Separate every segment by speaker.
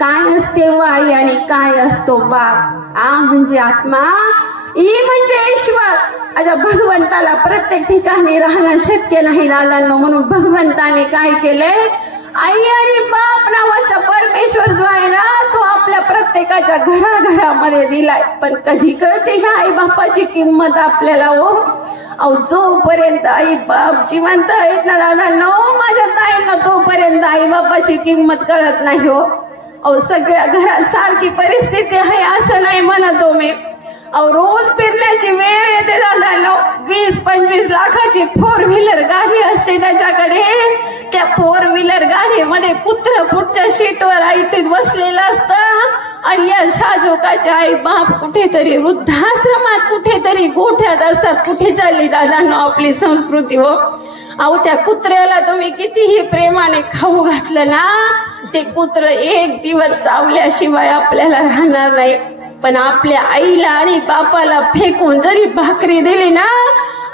Speaker 1: काय असते वाई आणि काय असतो बाप? आ म्हणजे आत्मा? ई म्हणजे ईश्वर. अजा भगवंताला प्रत्येक ठिकाणी राहणं शक्य नाही दादांनो म्हणून भगवंताने काय केलंय? आई आणि बाप नावाचा परमेश्वर जो आहे ना तो आपल्या प्रत्येकाच्या घराघरामध्ये दिलाय. पण कधी कळते ह्या आई बापाची किंमत आपल्याला हो? अहो जोपर्यंत आई बाप जिवंत आहेत ना दादा नो माझ्या ताईंना तोपर्यंत आई बापाची किंमत कळत नाही हो. अहो सगळ्या घरात सारखी परिस्थिती आहे असं नाही म्हणतो हो मी. अहो रोज फिरण्याची वेळ येते झालो वीस पंचवीस लाखाची फोर व्हीलर गाडी असते त्याच्याकडे. त्या फोर व्हीलर गाडीमध्ये कुत्र पुढच्या सीटवर आयटीत बसलेलं असतं. आणि या साजोकाच्या आई बाप कुठेतरी वृद्धाश्रमात कुठेतरी गोठ्यात असतात. कुठे चालली दादांनो आपली संस्कृती हो? अहो त्या कुत्र्याला तुम्ही कितीही प्रेमाने खाऊ घातलं ना ते कुत्र एक दिवस चावल्याशिवाय आपल्याला राहणार नाही. पण आपल्या आईला आणि बापाला फेकून जरी भाकरी दिली ना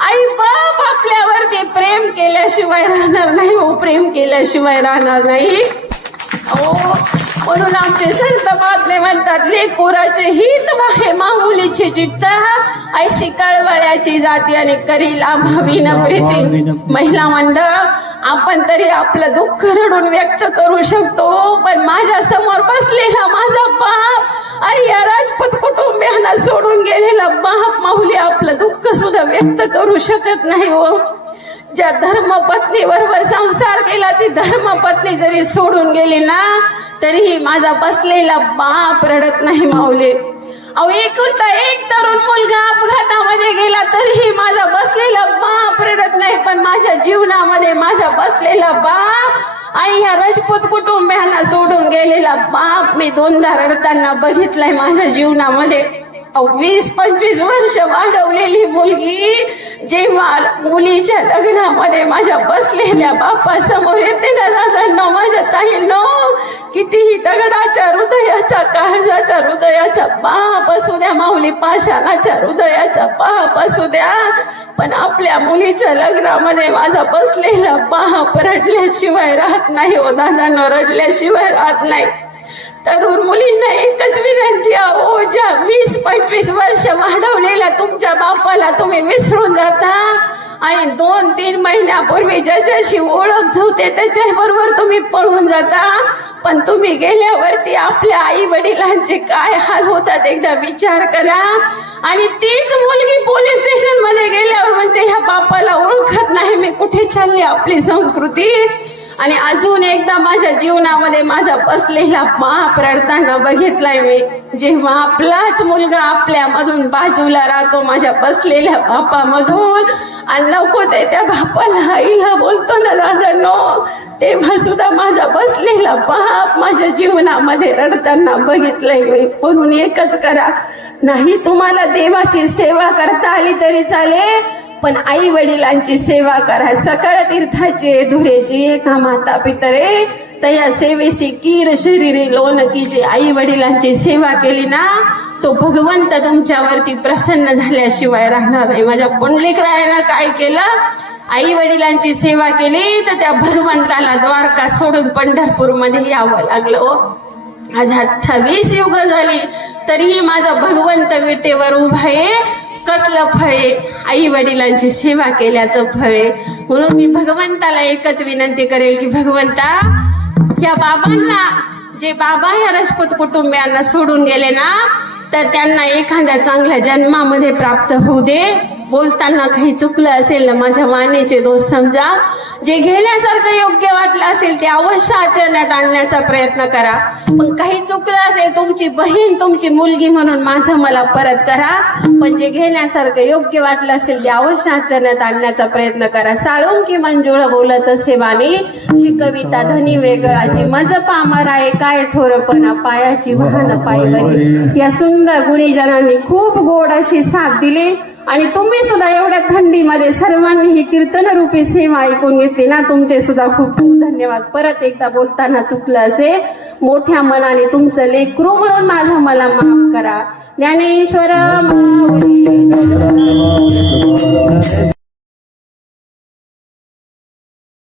Speaker 1: आई बाप आपल्यावरती प्रेम केल्याशिवाय राहणार नाही हो प्रेम केल्याशिवाय राहणार नाही. म्हणून आमचे संत महात्मे म्हणतात लेकोराचे हित आहे माहुलीचे चित्त. ऐशी कळवळ्याची जाती आणि करील आम्हावी न प्रीती. महिला मंडळ आपण तरी आपलं दुःख रडून व्यक्त करू शकतो. पण माझ्यासमोर बसलेला माझा बाप आणि या राजपूत कुटुंबियांना सोडून गेलेला बाप माऊली आपलं दुःख सुद्धा व्यक्त करू शकत नाही हो. ज्या धर्मपत्नी बरोबर संसार केला ती धर्मपत्नी जरी सोडून गेली ना तरीही माझा बसलेला बाप रडत नाही माऊली. अहो एकुलता एक तरुण मुलगा अपघातावर गेला तरीही माझा बसलेला बाप रडत नाही पण माझ्या जीवनामध्ये माझा बसलेला बाप आई ह्या राजपूत कुटुंबियांना सोडून गेलेला बाप मी दोनदा रडताना बघितलाय माझ्या जीवनामध्ये. वीस पंचवीस वर्ष वाढवलेली मुलगी जेव्हा मुलीच्या लग्नामध्ये माझ्या बसलेल्या बापासमोर येते ना दादांना माझ्या ताईंनो कितीही दगडाच्या हृदयाचा काळजाच्या हृदयाचा बाप असू द्या माऊली पाषाणाच्या हृदयाचा बाप असू द्या पण आपल्या मुलीच्या लग्नामध्ये माझा बसलेला बाप रडल्याशिवाय राहत नाही हो दादांना रडल्याशिवाय राहत नाही. तरुण मुलींना एकच विनंती आहे, हो, ज्या वीस पंचवीस वर्ष वाढवलेल्या तुमच्या बापाला तुम्ही विसरून आणि दोन तीन महिन्यापूर्वी ज्याच्याशी ओळख होते त्याच्या बरोबर तुम्ही पळून जाता. पण तुम्ही गेल्यावरती आपल्या आई वडिलांचे काय हाल होतात एकदा विचार करा. आणि तीच मुलगी पोलीस स्टेशनमध्ये गेल्यावर म्हणते ह्या बापाला ओळखत नाही मी कुठे चालली आपली संस्कृती? आणि अजून एकदा माझ्या जीवनामध्ये माझा बसलेला बाप रडताना बघितलाय मी. जेव्हा आपलाच मुलगा आपल्यामधून बाजूला राहतो माझ्या बसलेल्या बापामधून. आणि नको ते त्या बापाला आईला बोलतो ना दादा नो. तेव्हा सुद्धा माझा बसलेला बाप माझ्या जीवनामध्ये रडताना बघितलंय. मी म्हणून एकच करा. नाही तुम्हाला देवाची सेवा करता आली तरी चालेल पण आई वडिलांची सेवा करा. सकळ तीर्थाची धुरेची एका माता पितरे तया सेवेची कीर शरीरे लोन की जे आई वडिलांची सेवा केली ना तो भगवंत तुमच्यावरती प्रसन्न झाल्याशिवाय राहणार नाही. माझ्या पुंडलिकरायानं काय केलं? आई वडिलांची सेवा केली तर त्या भगवंताला द्वारका सोडून पंढरपूरमध्ये यावं लागलं हो. आज अठ्ठावीस युग झाली तरीही माझा भगवंत विटेवर उभा आहे. कसलं फळ आहे? आई वडिलांची सेवा केल्याचं फळ आहे. म्हणून मी भगवंताला एकच विनंती करेल की भगवंता ह्या बाबांना जे बाबा या राजपूत कुटुंबियांना सोडून गेले ना तर त्यांना एखाद्या चांगल्या जन्मामध्ये प्राप्त होऊ दे. बोलताना काही चुकलं असेल ना माझ्या वाणीचे दोष समजा. जे घेण्यासारखं योग्य वाटलं असेल ते अवश्य आचरण्यात आणण्याचा प्रयत्न करा. पण काही चुकलं असेल तुमची बहीण तुमची मुलगी म्हणून माझं मला परत करा. पण जे घेण्यासारखं योग्य वाटलं असेल ते अवश्य आचरण्यात आणण्याचा प्रयत्न करा. साळुंकी मंजुळ बोलत असे वाणी शी कविता धनी वेगळाची मज पामरा आहे काय थोरपणा पायाची वाहन पायवरी. या सुंदर गुणीजनांनी खूप गोड अशी साथ दिली. आणि तुम्ही सुद्धा एवढ्या थंडीमध्ये सर्वांनी ही कीर्तन रूपी सेवा ऐकून घेतली. ना तुमचे सुद्धा खूप खूप धन्यवाद. परत एकदा बोलताना चुकलं असे मोठ्या मनाने तुमचं लेकरू म्हणून माझ्या मला माफ करा. ज्ञानेश्वर